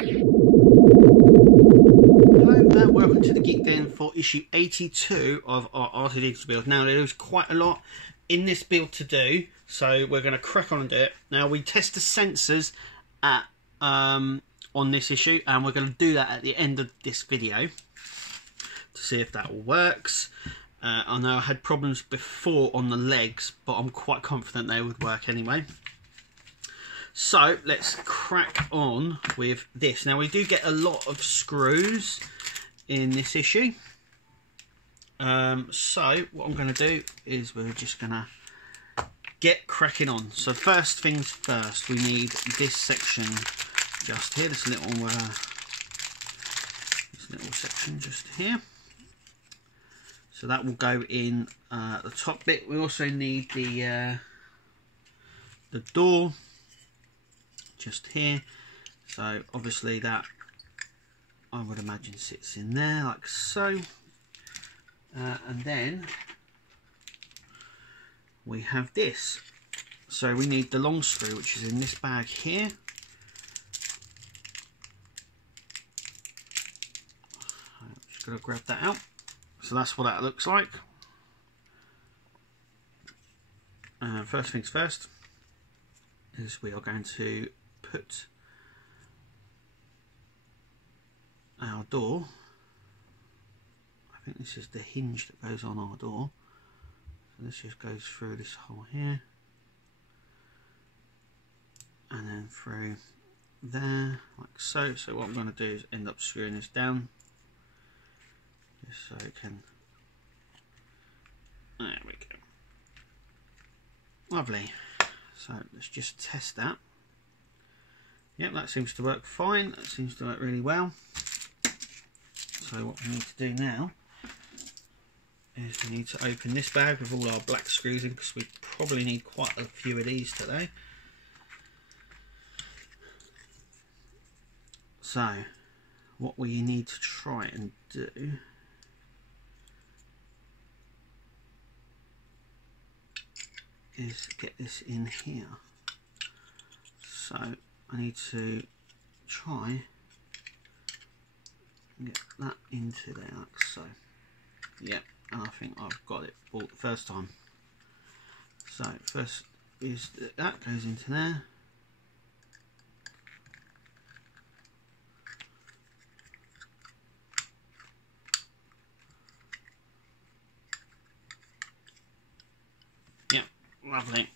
Hello and welcome to the Geek Den for issue 82 of our R2D2 build. Now there is quite a lot in this build to do, so we're going to crack on and do it. Now we test the sensors at on this issue, and we're going to do that at the end of this video to see if that all works. I know I had problems before on the legs, but I'm quite confident they would work anyway. So let's crack on with this. Now we do get a lot of screws in this issue. So what I'm going to do is we're just going to get cracking on. So first things first, we need this section just here, this little section just here. So that will go in the top bit. We also need the door just here. So obviously that, I would imagine, sits in there like so. And then we have this. So we need the long screw, which is in this bag here. I'm just going to grab that out. So that's what that looks like. First things first is we are going to put our door, I think this is the hinge that goes on our door, so this just goes through this hole here and then through there like so. So what I'm going to do is end up screwing this down just so it can, there we go, lovely. So let's just test that. Yep, that seems to work fine. That seems to work really well. So what we need to do now is we need to open this bag with all our black screws in, because we probably need quite a few of these today. So what we need to try and do is get this in here. So I need to try and get that into there like so. Yep, and I think I've got it bought the first time. So first is that goes into there. Yep, lovely.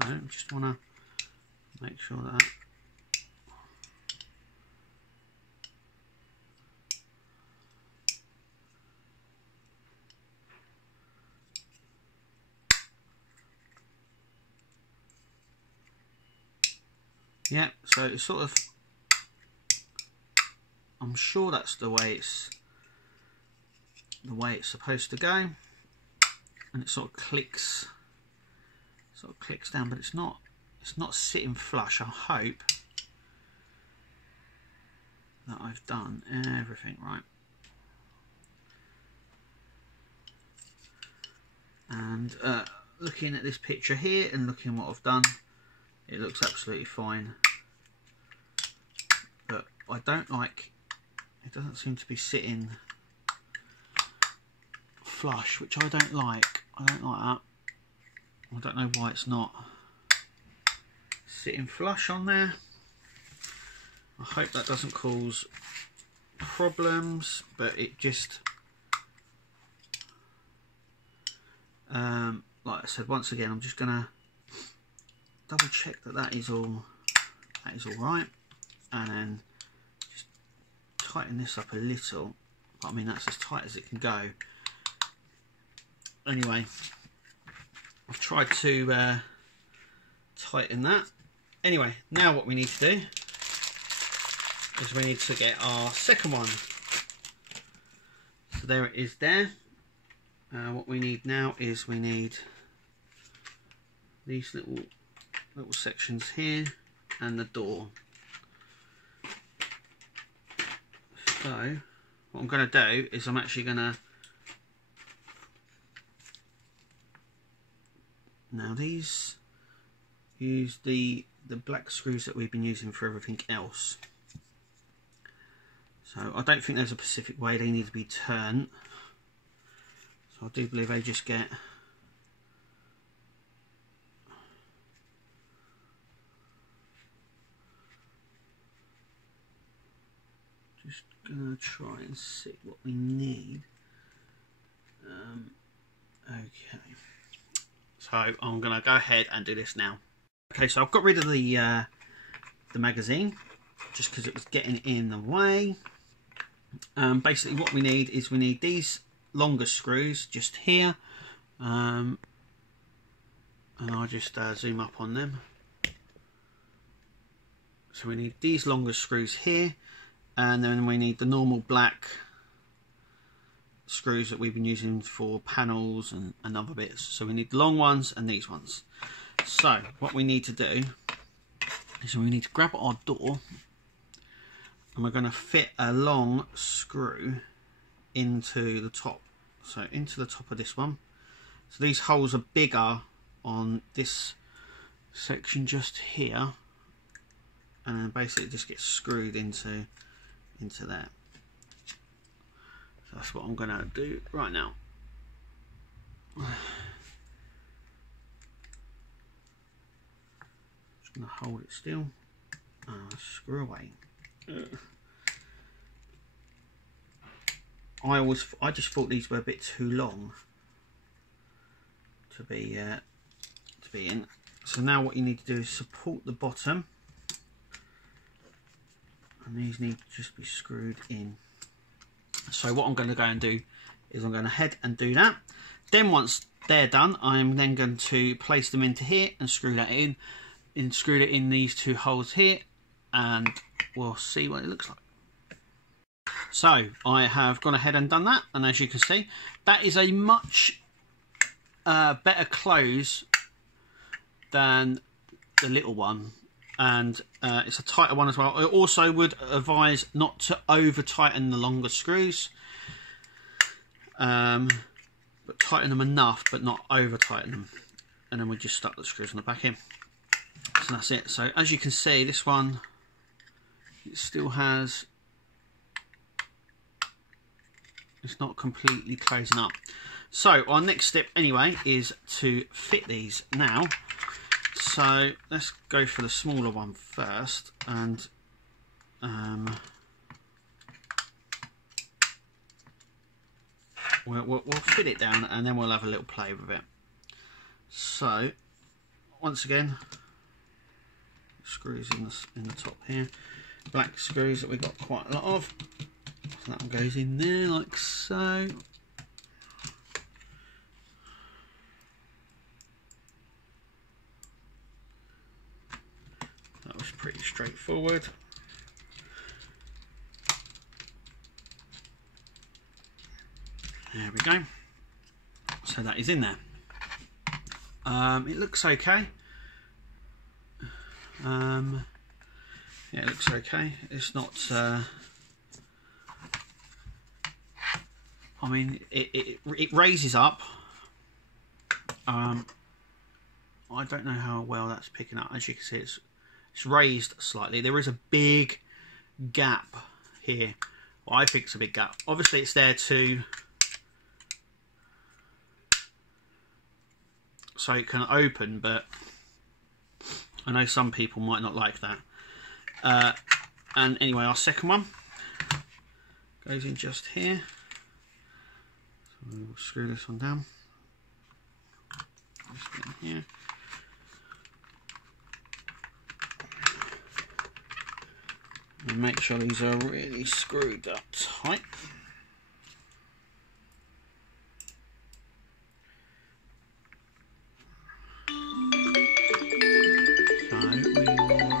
So just want to make sure that yeah, so it's sort of, I'm sure that's the way it's supposed to go, and it sort of clicks down, but it's not sitting flush. I hope that I've done everything right. And looking at this picture here and looking what I've done, it looks absolutely fine. But I don't like, it doesn't seem to be sitting flush, which I don't like. I don't like that. I don't know why it's not sitting flush on there. I hope that doesn't cause problems, but it just, like I said, once again, I'm just gonna double check that that is all right, and then just tighten this up a little. I mean, that's as tight as it can go. Anyway, I've tried to tighten that. Anyway, now what we need to do is we need to get our second one. So there it is there. What we need now is we need these little sections here and the door. So what I'm going to do is I'm actually going to Now these use the black screws that we've been using for everything else. So I don't think there's a specific way they need to be turned. So I do believe they just get just gonna try and see what we need. Okay, so I'm gonna go ahead and do this now. Okay, so I've got rid of the magazine just because it was getting in the way. Basically what we need is we need these longer screws just here, and I'll just zoom up on them. So we need these longer screws here, and then we need the normal black screws that we've been using for panels and other bits. So we need the long ones and these ones. So what we need to do is we need to grab our door, and we're going to fit a long screw into the top. So into the top of this one. So these holes are bigger on this section just here, and then basically it just gets screwed into there. So that's what I'm going to do right now. Just going to hold it still. Screw away. I just thought these were a bit too long to be in. So now what you need to do is support the bottom, and these need to just be screwed in. So what I'm going to go and do is I'm going to head and do that. Then once they're done, I'm then going to place them into here and screw that in, and screw it in these two holes here, and we'll see what it looks like. So I have gone ahead and done that, and as you can see, that is a much better close than the little one, and it's a tighter one as well. I also would advise not to over tighten the longer screws, but tighten them enough but not over tighten them, and then we just stuck the screws on the back in. So that's it. So as you can see, this one, it still has, it's not completely closing up. So our next step anyway is to fit these now. So let's go for the smaller one first, and we'll fit it down, and then we'll have a little play with it. So once again, screws in the top here, black screws that we've got quite a lot of. So that one goes in there like so. That was pretty straightforward. There we go. So that is in there. It looks okay. Yeah, it looks okay. It's not. I mean, it raises up. I don't know how well that's picking up. As you can see, it's raised slightly. There is a big gap here. Well, I think it's a big gap. Obviously, it's there to so it can open, but I know some people might not like that. And anyway, our second one goes in just here. So we'll screw this one down. Just in here. And make sure these are really screwed up tight. So we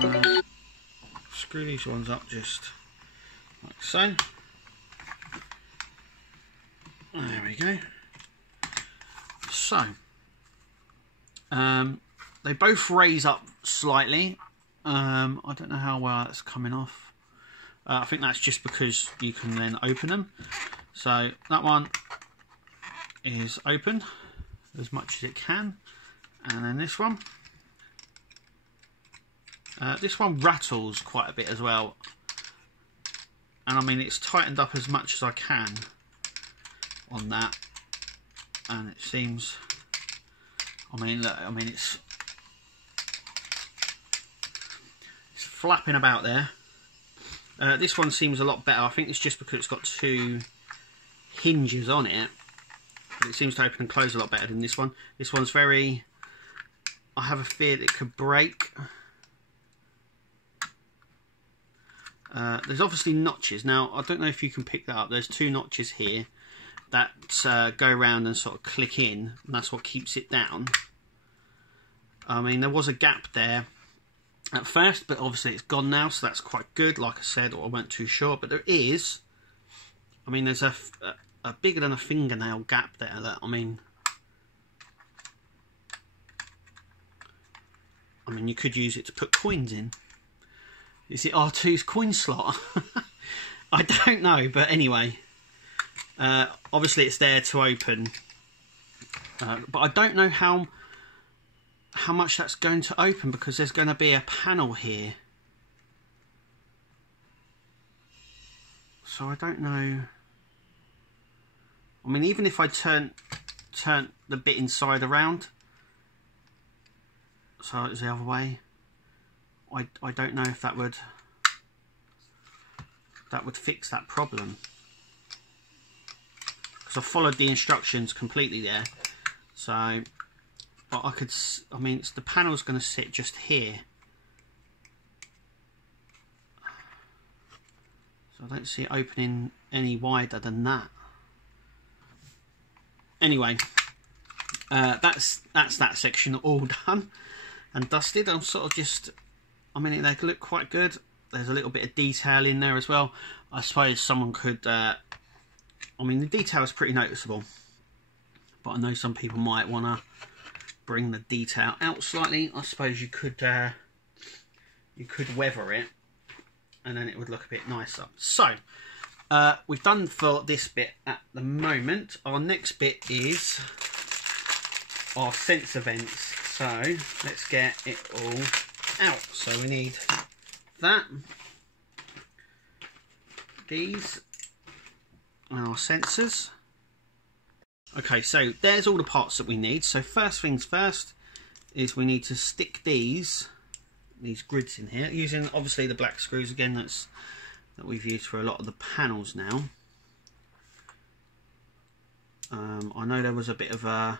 will screw these ones up just like so. There we go. So they both raise up slightly. I don't know how well that's coming off. I think that's just because you can then open them. So that one is open as much as it can, And then this one. This one rattles quite a bit as well. And I mean, it's tightened up as much as I can on that. And it seems, I mean, look, I mean, it's flapping about there. This one seems a lot better. I think it's just because it's got two hinges on it. But it seems to open and close a lot better than this one. This one's very, I have a fear that it could break. There's obviously notches. Now, I don't know if you can pick that up. There's two notches here that go around and sort of click in, and that's what keeps it down. I mean, there was a gap there at first, but obviously it's gone now, so that's quite good. Like I said, I weren't too sure, but there is, I mean, there's a bigger than a fingernail gap there that, I mean, you could use it to put coins in. Is it R2's coin slot? I don't know, but anyway. Obviously it's there to open. But I don't know how much that's going to open, because there's going to be a panel here. So I don't know. I mean, even if I turn the bit inside around, so it's the other way, I don't know if that would fix that problem, because I followed the instructions completely there. So, but I mean, the panel's going to sit just here, so I don't see it opening any wider than that. Anyway, that's that section all done and dusted. I'm sort of just, I mean, they look quite good. There's a little bit of detail in there as well. I suppose someone could, I mean, the detail is pretty noticeable, but I know some people might want to bring the detail out slightly. I suppose you could weather it, and then it would look a bit nicer. So, we've done for this bit at the moment. Our next bit is our sensor vents. So, let's get it all out. So we need that, these, and our sensors. Okay, so there's all the parts that we need. So first things first is we need to stick these grids in here, using obviously the black screws again that we've used for a lot of the panels now. I know there was a bit of a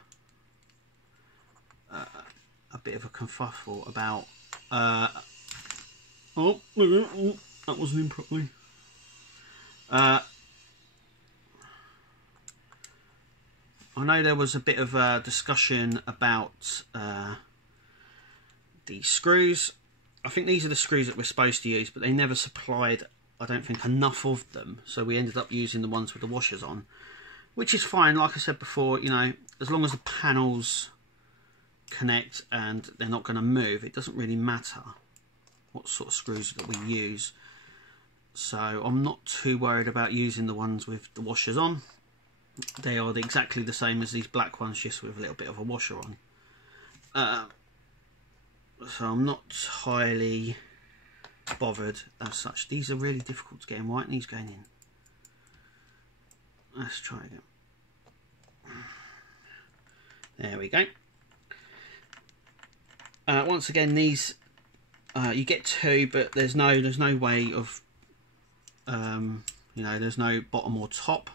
kerfuffle about oh, that wasn't in properly. I know there was a bit of a discussion about the screws. I think these are the screws that we're supposed to use, but they never supplied, I don't think, enough of them, so we ended up using the ones with the washers on, which is fine. Like I said before, you know, as long as the panels connect and they're not going to move, it doesn't really matter what sort of screws that we use. So I'm not too worried about using the ones with the washers on. They are exactly the same as these black ones, just with a little bit of a washer on. So I'm not highly bothered as such. These are really difficult to get in. Why aren't these going in? Let's try again. There we go. Once again, these you get two, but there's no way of you know, there's no bottom or top.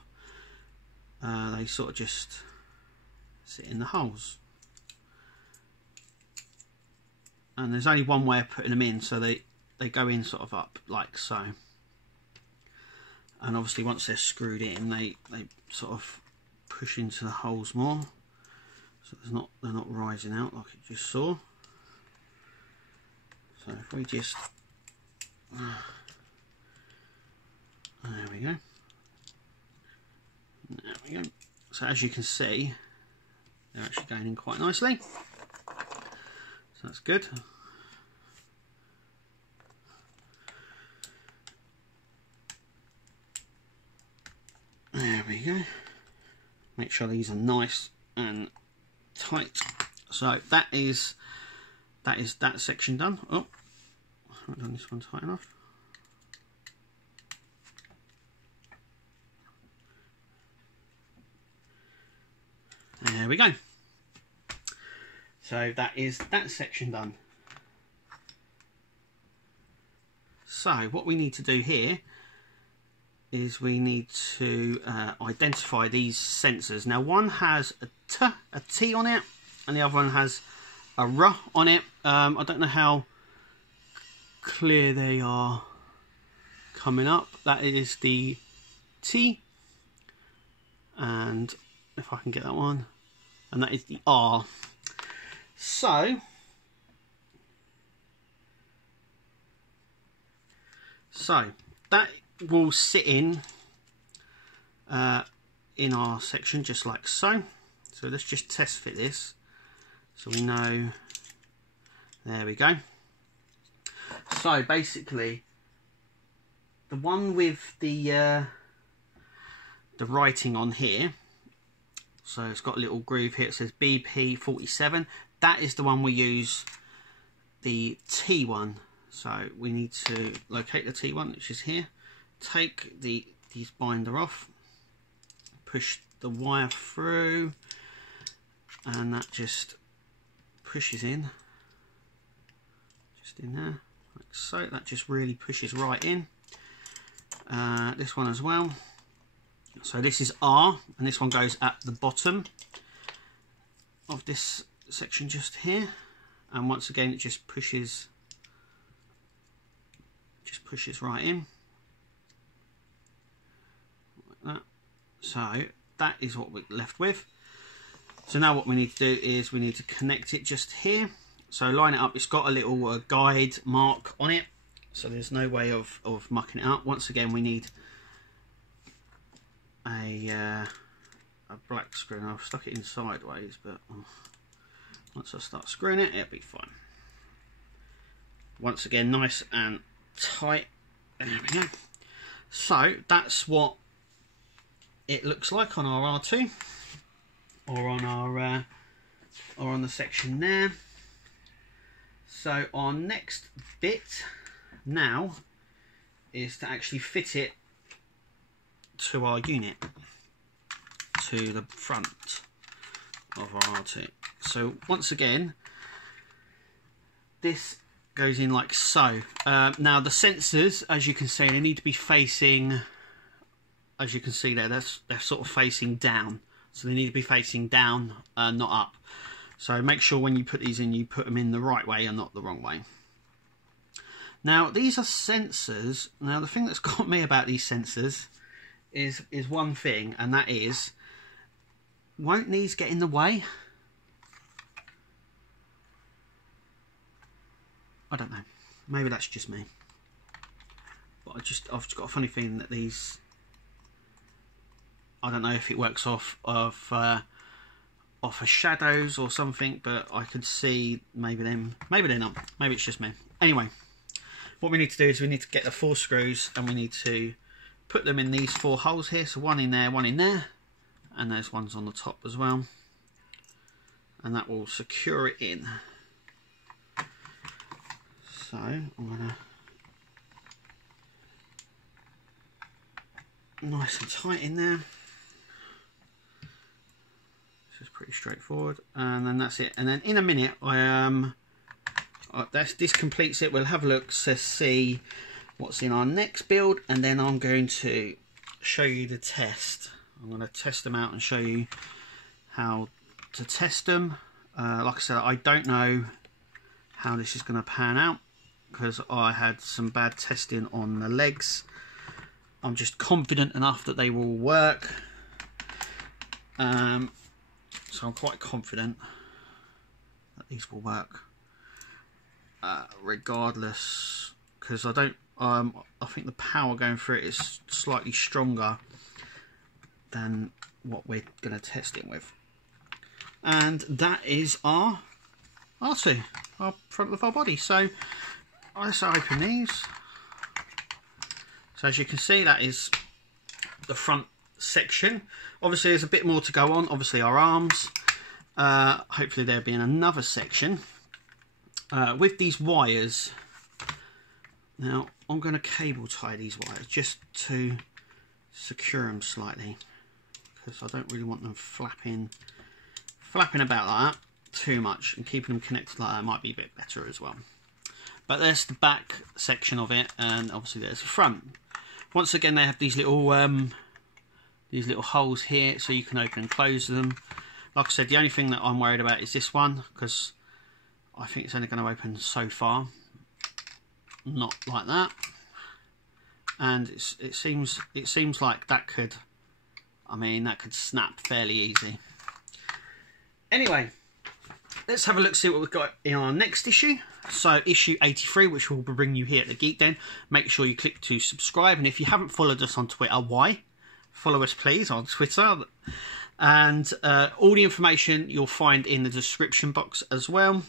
They sort of just sit in the holes, and there's only one way of putting them in, so they go in sort of up like so. And obviously once they're screwed in, they sort of push into the holes more, so they're not rising out like you just saw. So if we just, there we go. There we go. So as you can see, they're actually going in quite nicely. So that's good. There we go. Make sure these are nice and tight So that is that section done. Oh, I haven't done this one tight enough. There we go. So that is that section done. So what we need to do here is we need to identify these sensors. Now one has a T on it and the other one has a R on it. I don't know how clear they are coming up. That is the T, and if I can get that one, and that is the R. So that will sit in our section just like so. So let's just test fit this so we know. There we go. So basically the one with the writing on here, so it's got a little groove here, it says BP47, that is the one we use the T1. So we need to locate the T1, which is here, take these binder off, push the wire through, and that just pushes in, just in there, like so. That just really pushes right in. This one as well. So this is R, and this one goes at the bottom of this section just here, and once again it just pushes right in like that. So that is what we're left with. So now what we need to do is we need to connect it just here. So line it up. It's got a little guide mark on it, so there's no way of mucking it up. Once again we need a black screw. And I've stuck it in sideways, but once I start screwing it, it'll be fine. Once again, nice and tight. There we go. So that's what it looks like on our R2, or on our or on the section there. So our next bit now is to actually fit it to our unit, to the front of our R2. So once again, this goes in like so. Now the sensors, as you can see, they need to be facing, as you can see there, they're sort of facing down. So they need to be facing down, not up. So make sure when you put these in, you put them in the right way and not the wrong way. Now these are sensors. Now the thing that's got me about these sensors is one thing, and that is, won't these get in the way? I don't know. Maybe that's just me. But I've just got a funny feeling that these, I don't know if it works off of shadows or something, but I could see maybe them, maybe they're not, maybe it's just me. Anyway, what we need to do is we need to get the 4 screws, and we need to put them in these 4 holes here. So one in there, and there's ones on the top as well, and that will secure it in. So I'm gonna nice and tight in there. This is pretty straightforward, and then that's it. And then in a minute, this completes it. We'll have a look to see what's in our next build, and then I'm going to show you the test. I'm going to test them out and show you how to test them. Like I said, I don't know how this is going to pan out because I had some bad testing on the legs. I'm just confident enough that they will work. So I'm quite confident that these will work regardless, because I think the power going through it is slightly stronger than what we're going to test it with. And that is our R2, our front of our body. So let's open these. So as you can see, that is the front section. Obviously there's a bit more to go on. Obviously our arms, Hopefully there'll be another section with these wires. Now I'm going to cable tie these wires just to secure them slightly, because I don't really want them flapping about like that too much, and keeping them connected like that might be a bit better as well. But there's the back section of it, and obviously there's the front. Once again, they have these little holes here, so you can open and close them. Like I said, the only thing that I'm worried about is this one, because I think it's only going to open so far, not like that. And it seems like that could, that could snap fairly easy. Anyway, let's have a look, see what we've got in our next issue. So issue 83, which will bring you here at the Geek Den. Make sure you click to subscribe, and if you haven't followed us on Twitter, why? Follow us please on Twitter. And all the information you'll find in the description box as well.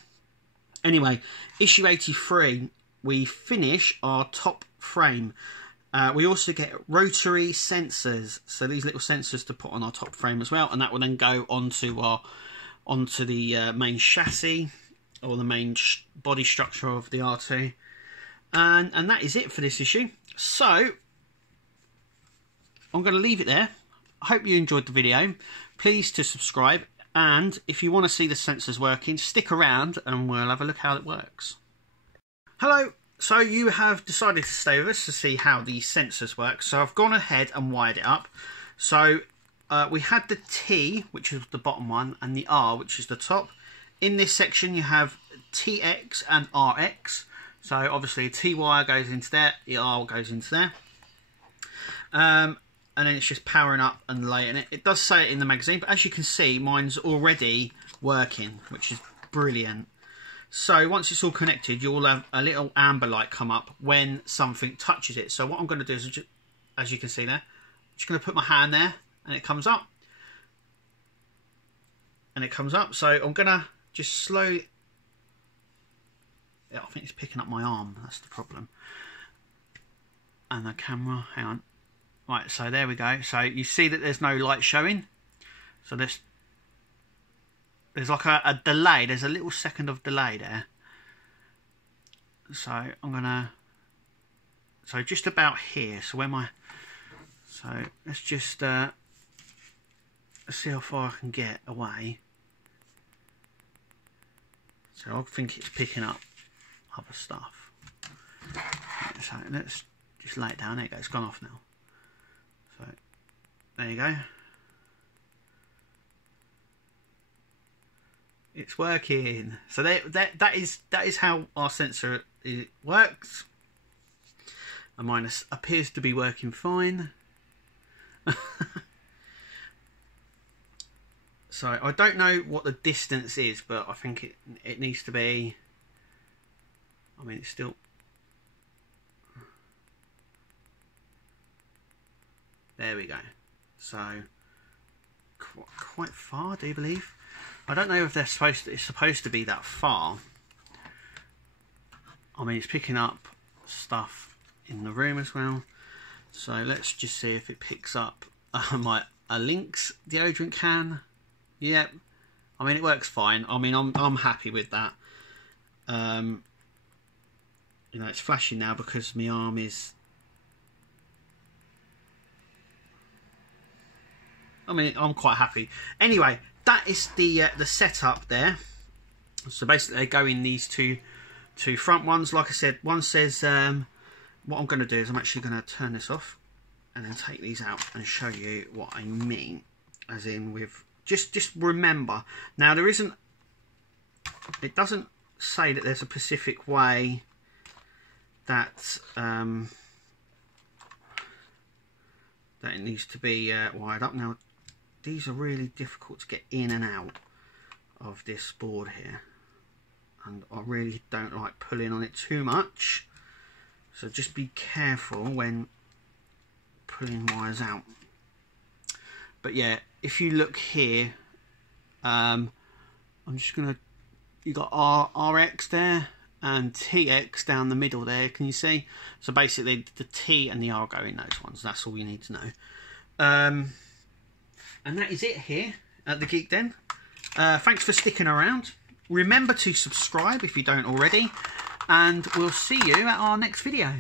Anyway, issue 83, we finish our top frame. We also get rotary sensors, so these little sensors to put on our top frame as well, and that will then go onto the main chassis, or the main body structure of the R2. And that is it for this issue. So I'm going to leave it there. I hope you enjoyed the video. Please to subscribe, and if you want to see the sensors working, stick around and we'll have a look how it works. Hello. So you have decided to stay with us to see how the sensors work. So I've gone ahead and wired it up. So we had the T, which is the bottom one, and the R, which is the top. In this section you have TX and RX. So obviously a T wire goes into there, the R goes into there. And then it's just powering up and laying it. It does say it in the magazine, but as you can see, mine's already working, which is brilliant. So once it's all connected, you'll have a little amber light come up when something touches it. So what I'm going to do is, as you can see there, I'm just going to put my hand there, and it comes up. And it comes up. So I'm going to just slowly... I think it's picking up my arm. That's the problem. And the camera, hang on. Right, so there we go. So you see that there's no light showing. So there's like a delay. There's a little second of delay there. So I'm gonna... So just about here. So where my... So let's just let's see how far I can get away. So I think it's picking up other stuff. So let's just lay it down. There you go. It's gone off now. So there you go. It's working. So that is how our sensor works. And mine appears to be working fine. So I don't know what the distance is, but I think it needs to be... it's still... There we go. So quite far, do you believe? I don't know if it's supposed to be that far. It's picking up stuff in the room as well. So let's just see if it picks up a Lynx deodorant can. Yep. It works fine. I'm happy with that. It's flashing now because my arm is... I'm quite happy. Anyway, that is the setup there. So basically they go in these two front ones. Like I said, one says... what I'm going to do is I'm actually going to turn this off and then take these out and show you what I mean. As in with... Just remember. Now there isn't... It doesn't say that there's a specific way that... that it needs to be wired up. Now these are really difficult to get in and out of this board here, and I really don't like pulling on it too much, so just be careful when pulling wires out. But yeah, if you look here, I'm just gonna... You got RX there and TX down the middle there, can you see? So basically the T and the R go in those ones. That's all you need to know. And that is it here at the Geek Den. Thanks for sticking around. Remember to subscribe if you don't already, and we'll see you at our next video.